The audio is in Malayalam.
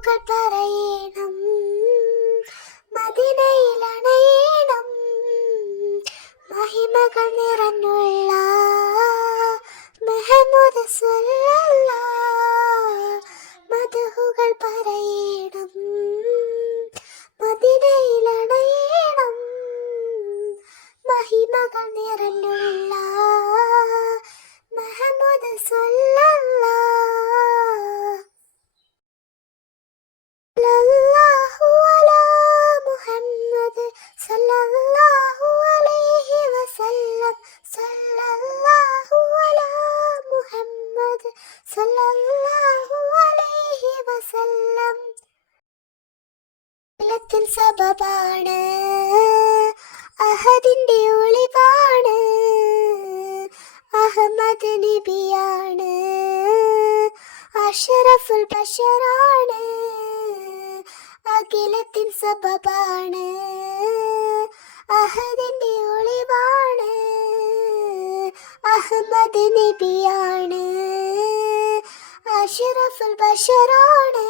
മധുഹുകൾ പറയണം, മദീനയിലണയണം. മഹിമകൾ നിറഞ്ഞുള്ള മുഹമ്മദ് സ്വല്ലല്ലാഹ്. മധുഹുകൾ പറയണം, മദീനയിലണയണം. മഹിമകൾ നിറഞ്ഞുള്ള മുഹമ്മദ് സ്വല്ലല്ലാഹ്. സല്ലല്ലാഹു അലാ മുഹമ്മദ് സല്ലല്ലാഹു അലൈഹി വസല്ലം. സല്ലല്ലാഹു അലാ മുഹമ്മദ് സല്ലല്ലാഹു അലൈഹി വസല്ലം. ത്തിൻ സബബാണ്, അഹദിന്റെ ഒളിവാണ്. അഹമ്മദ് നബിയാണ്, അഷ്റഫുൽ ബശറാണ്. അഖിലത്തിൻ സബബാണ്, അഹദിന്റെ ഒളിവാണ്. അഹമ്മദ് നബിയാണ്, അഷ്റഫുൽ ബശറാണ്.